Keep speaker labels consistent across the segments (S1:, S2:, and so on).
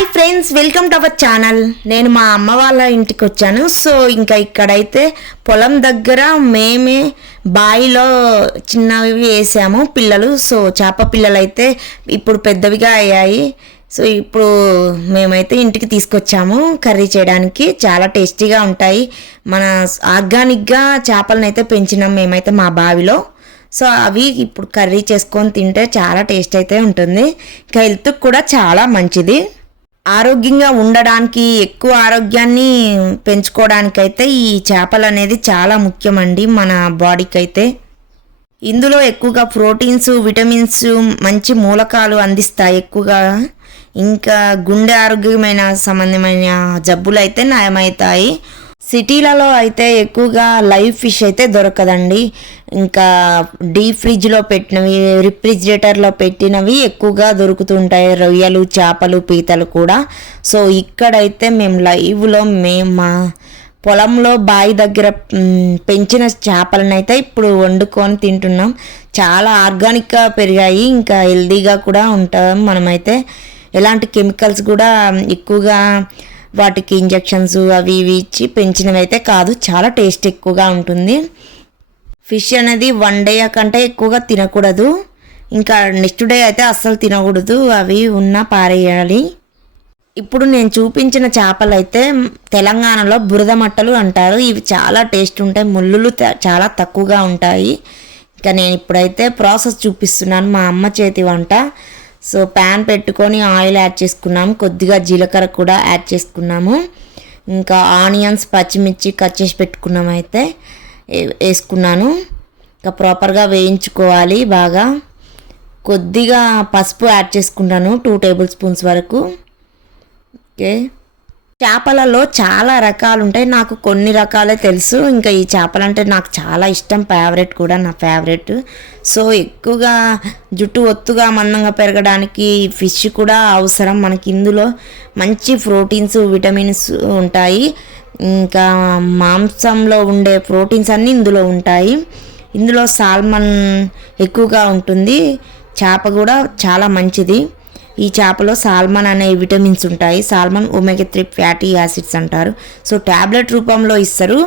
S1: Hi friends welcome to our channel నేను మా అమ్మ వాళ్ళ ఇంటికి వచ్చాను. సో ఇంకా ఇక్కడైతే పొలం దగ్గర మేమే బావిలో చిన్నవి వేసాము పిల్లలు. సో చేప పిల్లలు అయితే ఇప్పుడు పెద్దవిగా అయ్యాయి. సో ఇప్పుడు మేమైతే ఇంటికి తీసుకొచ్చాము కర్రీ చేయడానికి. చాలా టేస్టీగా ఉంటాయి. మన ఆర్గానిక్గా చేపలను అయితే పెంచినాం మేమైతే మా బావిలో. సో అవి ఇప్పుడు కర్రీ చేసుకొని తింటే చాలా టేస్ట్ అయితే ఉంటుంది. ఇంకా హెల్త్కి కూడా చాలా మంచిది. ఆరోగ్యంగా ఉండడానికి ఎక్కువ ఆరోగ్యాన్ని పెంచుకోవడానికైతే ఈ చేపలు అనేది చాలా ముఖ్యమండి మన బాడీకి అయితే ఇందులో ఎక్కువగా ప్రోటీన్స్ విటమిన్స్ మంచి మూలకాలు అందిస్తాయి ఎక్కువగా. ఇంకా గుండె ఆరోగ్యమైన సంబంధమైన జబ్బులు అయితే నయమవుతాయి. సిటీలలో అయితే ఎక్కువగా లైవ్ ఫిష్ అయితే దొరకదండి. ఇంకా డీప్ ఫ్రిడ్జ్లో పెట్టినవి రిఫ్రిజిరేటర్లో పెట్టినవి ఎక్కువగా దొరుకుతుంటాయి. రొయ్యలు చేపలు పీతలు కూడా. సో ఇక్కడైతే మేము లైవ్లో మేము మా పొలంలో బావి దగ్గర పెంచిన చేపలను అయితే ఇప్పుడు వండుకొని తింటున్నాం. చాలా ఆర్గానిక్గా పెరిగాయి. ఇంకా హెల్దీగా కూడా ఉంటాం. మనమైతే ఎలాంటి కెమికల్స్ కూడా ఎక్కువగా వాటికి ఇంజెక్షన్స్ అవి ఇవి ఇచ్చి పెంచినవి అయితే కాదు చాలా టేస్ట్ ఎక్కువగా ఉంటుంది. ఫిష్ అనేది వన్ డే కంటే ఎక్కువగా తినకూడదు. ఇంకా నెక్స్ట్ డే అయితే అస్సలు తినకూడదు అవి ఉన్నా పారేయాలి. ఇప్పుడు నేను చూపించిన చేపలు అయితే తెలంగాణలో బురద మట్టలు అంటారు. ఇవి చాలా టేస్ట్ ఉంటాయి ముళ్ళులు చాలా తక్కువగా ఉంటాయి. ఇంకా నేను ఇప్పుడైతే ప్రాసెస్ చూపిస్తున్నాను మా అమ్మ చేతి వంట. సో ప్యాన్ పెట్టుకొని ఆయిల్ యాడ్ చేసుకున్నాము. కొద్దిగా జీలకర్ర కూడా యాడ్ చేసుకున్నాము. ఇంకా ఆనియన్స్ పచ్చిమిర్చి కట్ చేసి పెట్టుకున్నాము అయితే వేసుకున్నాను. ఇంకా ప్రాపర్గా వేయించుకోవాలి బాగా. కొద్దిగా పసుపు యాడ్ చేసుకుంటాను టూ టేబుల్ స్పూన్స్ వరకు. ఓకే. చేపలలో చాలా రకాలు ఉంటాయి నాకు కొన్ని రకాలే తెలుసు. ఇంకా ఈ చేపలు అంటే నాకు చాలా ఇష్టం. ఫేవరెట్ కూడా నా ఫేవరెట్ సో ఎక్కువగా జుట్టు ఒత్తుగా మందంగా పెరగడానికి ఫిష్ కూడా అవసరం మనకి. ఇందులో మంచి ప్రోటీన్స్ విటమిన్స్ ఉంటాయి. ఇంకా మాంసంలో ఉండే ప్రోటీన్స్ అన్నీ ఇందులో ఉంటాయి. ఇందులో సాల్మన్ ఎక్కువగా ఉంటుంది. చేప కూడా చాలా మంచిది. ఈ చేపలో సాల్మన్ అనే విటమిన్స్ ఉంటాయి. Salmon omega three fatty acids అంటారు. సో ట్యాబ్లెట్ రూపంలో ఇస్తారు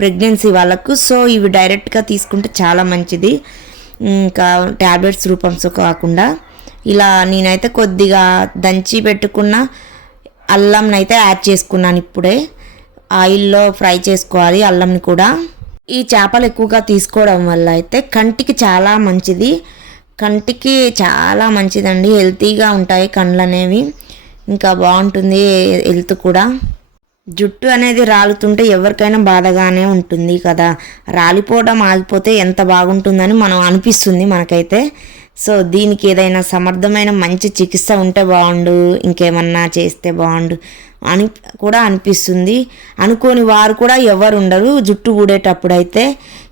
S1: ప్రెగ్నెన్సీ వాళ్ళకు. సో ఇవి డైరెక్ట్గా తీసుకుంటే చాలా మంచిది. ఇంకా ట్యాబ్లెట్స్ రూపంలో కాకుండా. ఇలా నేనైతే కొద్దిగా దంచి పెట్టుకున్న అల్లంని అయితే యాడ్ చేసుకున్నాను ఇప్పుడే. ఆయిల్లో ఫ్రై చేసుకోవాలి అల్లంని కూడా. ఈ చేపలు ఎక్కువగా తీసుకోవడం వల్ల అయితే కంటికి చాలా మంచిది. కంటికి చాలా మంచిదండి. హెల్తీగా ఉంటాయి కళ్ళు అనేవి ఇంకా బాగుంటుంది హెల్త్ కూడా. జుట్టు అనేది రాలుతుంటే ఎవరికైనా బాధగానే ఉంటుంది కదా. రాలిపోవడం ఆగిపోతే ఎంత బాగుంటుందని మనం అనిపిస్తుంది మనకైతే. సో దీనికి ఏదైనా సమర్థమైన మంచి చికిత్స ఉంటే బాగుండు ఇంకేమన్నా చేస్తే బాగుండు అని కూడా అనిపిస్తుంది. అనుకోని వారు కూడా ఎవరు ఉండరు జుట్టు ఊడేటప్పుడు అయితే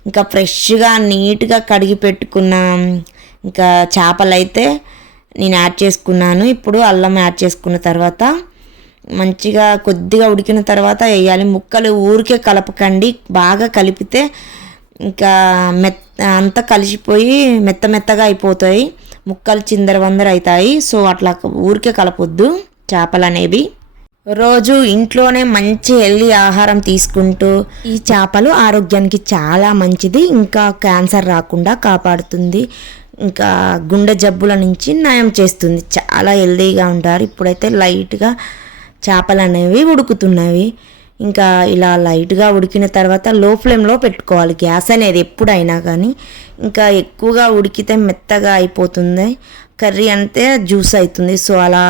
S1: ఇంకా ఫ్రెష్గా నీట్గా కడిగి పెట్టుకున్న ఇంకా చేపలు అయితే నేను యాడ్ చేసుకున్నాను. ఇప్పుడు అల్లం యాడ్ చేసుకున్న తర్వాత మంచిగా కొద్దిగా ఉడికిన తర్వాత వేయాలి. ముక్కలు ఊరికే కలపకండి. బాగా కలిపితే ఇంకా మెత్త అంతా కలిసిపోయి మెత్త మెత్తగా అయిపోతాయి. ముక్కలు చిందర వందర అవుతాయి. సో అట్లా ఊరికే కలపొద్దు చేపలు అనేవి రోజు ఇంట్లోనే మంచి హెల్దీ ఆహారం తీసుకుంటూ ఈ చేపలు ఆరోగ్యానికి చాలా మంచిది. ఇంకా క్యాన్సర్ రాకుండా కాపాడుతుంది. ఇంకా గుండె జబ్బుల నుంచి నయం చేస్తుంది. చాలా హెల్దీగా ఉంటారు. ఇప్పుడైతే లైట్గా చేపలు అనేవి ఉడుకుతున్నవి. ఇంకా ఇలా లైట్గా ఉడికిన తర్వాత లో ఫ్లేమ్లో పెట్టుకోవాలి. గ్యాస్ అనేది ఎప్పుడైనా కానీ. ఇంకా ఎక్కువగా ఉడికితే మెత్తగా అయిపోతుంది. కర్రీ అంతే జ్యూస్ అవుతుంది సో అలా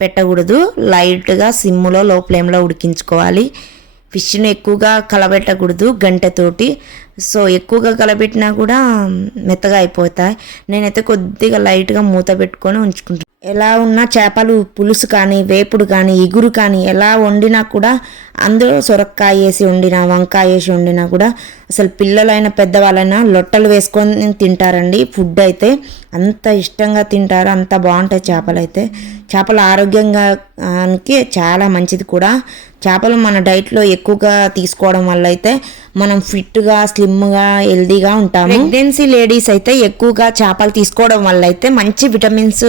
S1: పెట్టకూడదు. లైట్గా సిమ్లో లో ఫ్లేమ్లో ఉడికించుకోవాలి. ఫిష్ని ఎక్కువగా కలబెట్టకూడదు. గంటతోటి సో ఎక్కువగా కలబెట్టినా కూడా మెత్తగా అయిపోతాయి. నేనైతే కొద్దిగా లైట్గా మూత పెట్టుకొని ఉంచుకుంటాను ఎలా ఉన్నా చేపలు పులుసు కానీ వేపుడు కానీ ఇగురు కానీ ఎలా వండినా కూడా అందులో సొరక్కాయ వేసి వండినా వంకాయ వేసి వండినా కూడా అసలు పిల్లలైనా పెద్దవాళ్ళైనా లొట్టలు వేసుకొని తింటారండి. ఫుడ్ అయితే అంత ఇష్టంగా తింటారు అంత బాగుంటాయి చేపలు అయితే. చేపలు ఆరోగ్యంగా చాలా మంచిది కూడా. చేపలు మన డైట్లో ఎక్కువగా తీసుకోవడం వల్ల అయితే మనం ఫిట్గా స్లిమ్గా హెల్దీగా ఉంటాము. ప్రెగ్నెన్సీ లేడీస్ అయితే ఎక్కువగా చేపలు తీసుకోవడం వల్ల అయితే మంచి విటమిన్స్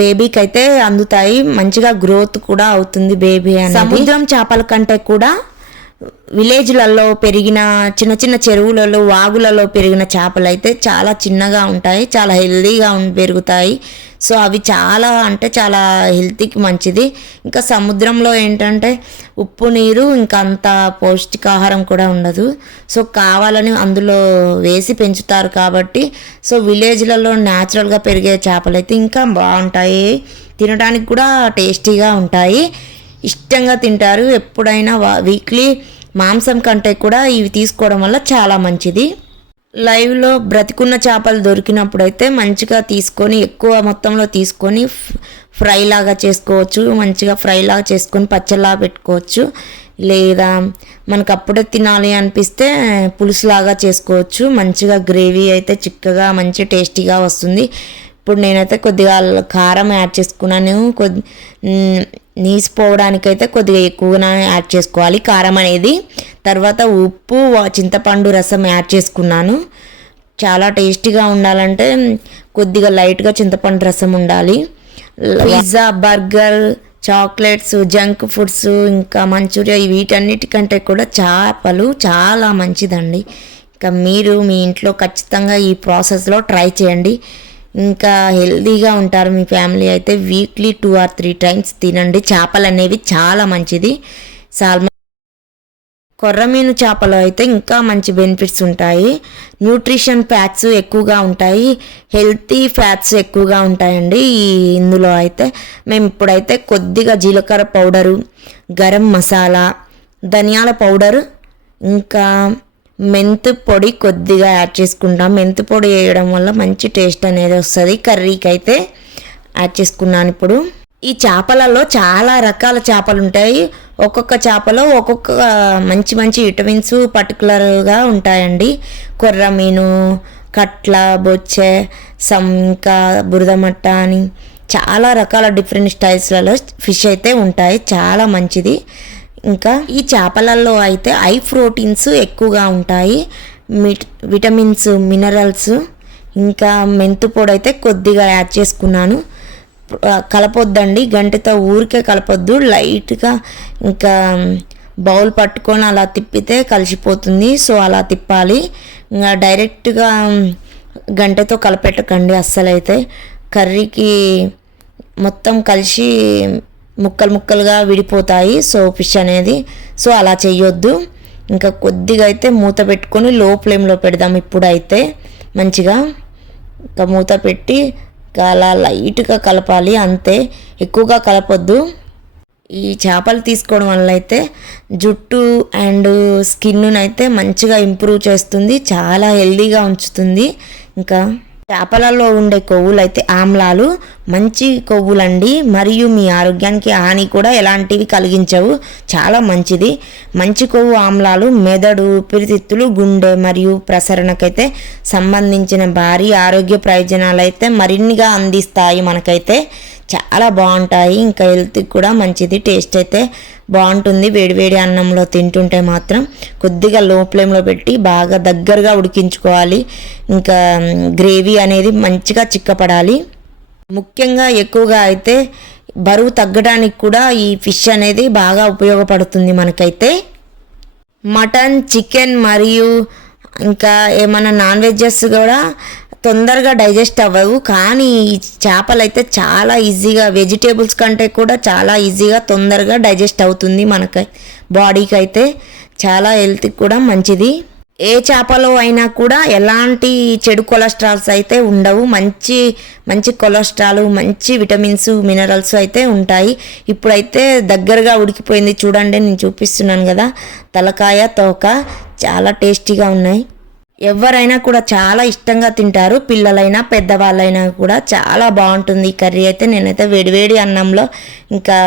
S1: బేబీకి అయితే అందుతాయి. మంచిగా గ్రోత్ కూడా అవుతుంది బేబీ అని సముద్రం చేపల కంటే కూడా విలేజ్లలో పెరిగిన చిన్న చిన్న చెరువులలో వాగులలో పెరిగిన చేపలు అయితే చాలా చిన్నగా ఉంటాయి చాలా హెల్దీగా పెరుగుతాయి. సో అవి చాలా అంటే చాలా హెల్తీకి మంచిది. ఇంకా సముద్రంలో ఏంటంటే ఉప్పు నీరు ఇంకా అంత పౌష్టికాహారం కూడా ఉండదు. సో కావాలని అందులో వేసి పెంచుతారు కాబట్టి సో విలేజ్లలో న్యాచురల్గా పెరిగే చేపలు అయితే ఇంకా బాగుంటాయి. తినడానికి కూడా టేస్టీగా ఉంటాయి. ఇష్టంగా తింటారు. ఎప్పుడైనా వీక్లీ మాంసం కంటే కూడా ఇవి తీసుకోవడం వల్ల చాలా మంచిది. లైవ్లో బ్రతికున్న చేపలు దొరికినప్పుడు అయితే మంచిగా తీసుకొని ఎక్కువ మొత్తంలో తీసుకొని ఫ్రై లాగా చేసుకోవచ్చు. మంచిగా ఫ్రై లాగా చేసుకొని పచ్చళ్ళలా పెట్టుకోవచ్చు. లేదా మనకు అప్పుడే తినాలి అనిపిస్తే పులుసులాగా చేసుకోవచ్చు. మంచిగా గ్రేవీ అయితే చిక్కగా మంచి టేస్టీగా వస్తుంది. ఇప్పుడు నేనైతే కొద్దిగా కారం యాడ్ చేసుకున్నాను. కొద్ది నీసిపోవడానికైతే కొద్దిగా ఎక్కువగా యాడ్ చేసుకోవాలి. కారం అనేది తర్వాత ఉప్పు చింతపండు రసం యాడ్ చేసుకున్నాను. చాలా టేస్టీగా ఉండాలంటే కొద్దిగా లైట్గా చింతపండు రసం ఉండాలి. Pizza burger chocolates junk foods ఇంకా మంచూరియా వీటన్నిటికంటే కూడా చేపలు చాలా మంచిదండి. ఇంకా మీరు మీ ఇంట్లో ఖచ్చితంగా ఈ ప్రాసెస్లో ట్రై చేయండి. ఇంకా హెల్తీగా ఉంటారు మీ ఫ్యామిలీ అయితే weekly two or three times తినండి. చేపలు అనేవి చాలా మంచిది. సాల్మన్ కొర్రమీను చేపలు అయితే ఇంకా మంచి బెనిఫిట్స్ ఉంటాయి. న్యూట్రిషన్ ఫ్యాట్స్ ఎక్కువగా ఉంటాయి. హెల్తీ ఫ్యాట్స్ ఎక్కువగా ఉంటాయండి ఈ ఇందులో అయితే. మేము ఇప్పుడైతే కొద్దిగా జీలకర్ర పౌడరు గరం మసాలా ధనియాల పౌడరు ఇంకా మెంతు పొడి కొద్దిగా యాడ్ చేసుకుంటాం. మెంతు పొడి వేయడం వల్ల మంచి టేస్ట్ అనేది వస్తుంది. కర్రీకి అయితే యాడ్ చేసుకున్నాను ఇప్పుడు. ఈ చేపలలో చాలా రకాల చేపలు ఉంటాయి. ఒక్కొక్క చేపలో ఒక్కొక్క మంచి మంచి విటమిన్స్ పర్టికులర్గా ఉంటాయండి. కొర్ర మీను కట్ల బొచ్చె సం ఇంకా బురదమట్ట అని చాలా రకాల డిఫరెంట్ స్టైల్స్లలో ఫిష్ అయితే ఉంటాయి. చాలా మంచిది. ఇంకా ఈ చేపలలో అయితే ఐ ప్రోటీన్స్ ఎక్కువగా ఉంటాయి. మిట్ విటమిన్స్ మినరల్స్ ఇంకా మెంతు పొడి అయితే కొద్దిగా యాడ్ చేసుకున్నాను. కలపొద్దండి. గంటతో ఊరికే కలపొద్దు. లైట్గా ఇంకా బౌల్ పట్టుకొని అలా తిప్పితే కలిసిపోతుంది. సో అలా తిప్పాలి. ఇంకా డైరెక్ట్గా గంటతో కలపెట్టకండి అస్సలైతే. కర్రీకి మొత్తం కలిసి ముక్కలు ముక్కలుగా విడిపోతాయి. సో ఫిష్ అనేది. సో అలా చేయొద్దు ఇంకా కొద్దిగా అయితే మూత పెట్టుకొని లో ఫ్లేమ్లో పెడదాం ఇప్పుడైతే. మంచిగా. ఇంకా మూత పెట్టి అలా లైట్గా కలపాలి. అంతే. ఎక్కువగా కలపొద్దు. ఈ చేపలు తీసుకోవడం వల్ల అయితే జుట్టు అండ్ స్కిన్ను అయితే మంచిగా ఇంప్రూవ్ చేస్తుంది. చాలా హెల్దీగా ఉంచుతుంది. ఇంకా చేపలలో ఉండే కొవ్వులు అయితే ఆమ్లాలు మంచి కొవ్వులండి. మరియు మీ ఆరోగ్యానికి హాని కూడా ఎలాంటివి కలిగించవు. చాలా మంచిది. మంచి కొవ్వు ఆమ్లాలు మెదడు ఊపిరితిత్తులు గుండె మరియు ప్రసరణకైతే సంబంధించిన భారీ ఆరోగ్య ప్రయోజనాలు అయితే మరిన్నిగా అందిస్తాయి మనకైతే. చాలా బాగుంటాయి. ఇంకా హెల్త్కి కూడా మంచిది. టేస్ట్ అయితే బాగుంటుంది. వేడివేడి అన్నంలో తింటుంటే మాత్రం కొద్దిగా లో ఫ్లేమ్లో పెట్టి బాగా దగ్గరగా ఉడికించుకోవాలి. ఇంకా గ్రేవీ అనేది మంచిగా చిక్కపడాలి. ముఖ్యంగా ఎక్కువగా అయితే బరువు తగ్గడానికి కూడా ఈ ఫిష్ అనేది బాగా ఉపయోగపడుతుంది మనకైతే. మటన్ చికెన్ మరియు ఇంకా ఏమైనా నాన్ వెజ్జెస్ కూడా తొందరగా డైజెస్ట్ అవ్వవు. కానీ ఈ చేపలు అయితే చాలా ఈజీగా వెజిటేబుల్స్ కంటే కూడా చాలా ఈజీగా తొందరగా డైజెస్ట్ అవుతుంది మనకి. బాడీకి అయితే చాలా హెల్త్కి కూడా మంచిది. ఏ చేపలో అయినా కూడా ఎలాంటి చెడు కొలెస్ట్రాల్స్ అయితే ఉండవు. మంచి మంచి కొలెస్ట్రాల్ మంచి విటమిన్స్ మినరల్స్ అయితే ఉంటాయి. ఇప్పుడైతే దగ్గరగా ఉడికిపోయింది చూడండి నేను చూపిస్తున్నాను కదా. తలకాయ తోక చాలా టేస్టీగా ఉన్నాయి. ఎవరైనా కూడా చాలా ఇష్టంగా తింటారు. పిల్లలైనా పెద్దవాళ్ళైనా కూడా చాలా బాగుంటుంది ఈ కర్రీ అయితే. నేనైతే వేడివేడి అన్నంలో ఇంకా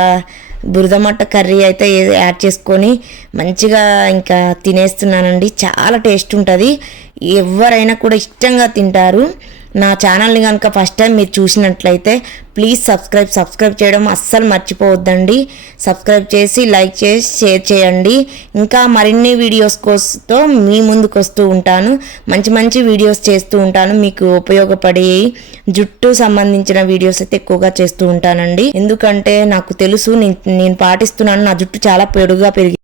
S1: బురదమట్ట కర్రీ అయితే యాడ్ చేసుకొని మంచిగా ఇంకా తినేస్తున్నానండి. చాలా టేస్ట్ ఉంటుంది. ఎవరైనా కూడా ఇష్టంగా తింటారు. నా ఛానల్ని కనుక ఫస్ట్ టైం మీరు చూసినట్లయితే ప్లీజ్ సబ్స్క్రైబ్ సబ్స్క్రైబ్ చేయడం అస్సలు మర్చిపోవద్దండి. సబ్స్క్రైబ్ చేసి లైక్ చేసి షేర్ చేయండి. ఇంకా మరిన్ని వీడియోస్ కోసంతో మీ ముందుకు వస్తూ ఉంటాను. మంచి మంచి వీడియోస్ చేస్తూ ఉంటాను. మీకు ఉపయోగపడే జుట్టు సంబంధించిన వీడియోస్ అయితే ఎక్కువగా చేస్తూ ఉంటానండి. ఎందుకంటే నాకు తెలుసు నేను నేను పాటిస్తున్నాను. నా జుట్టు చాలా పొడుగా పెరిగి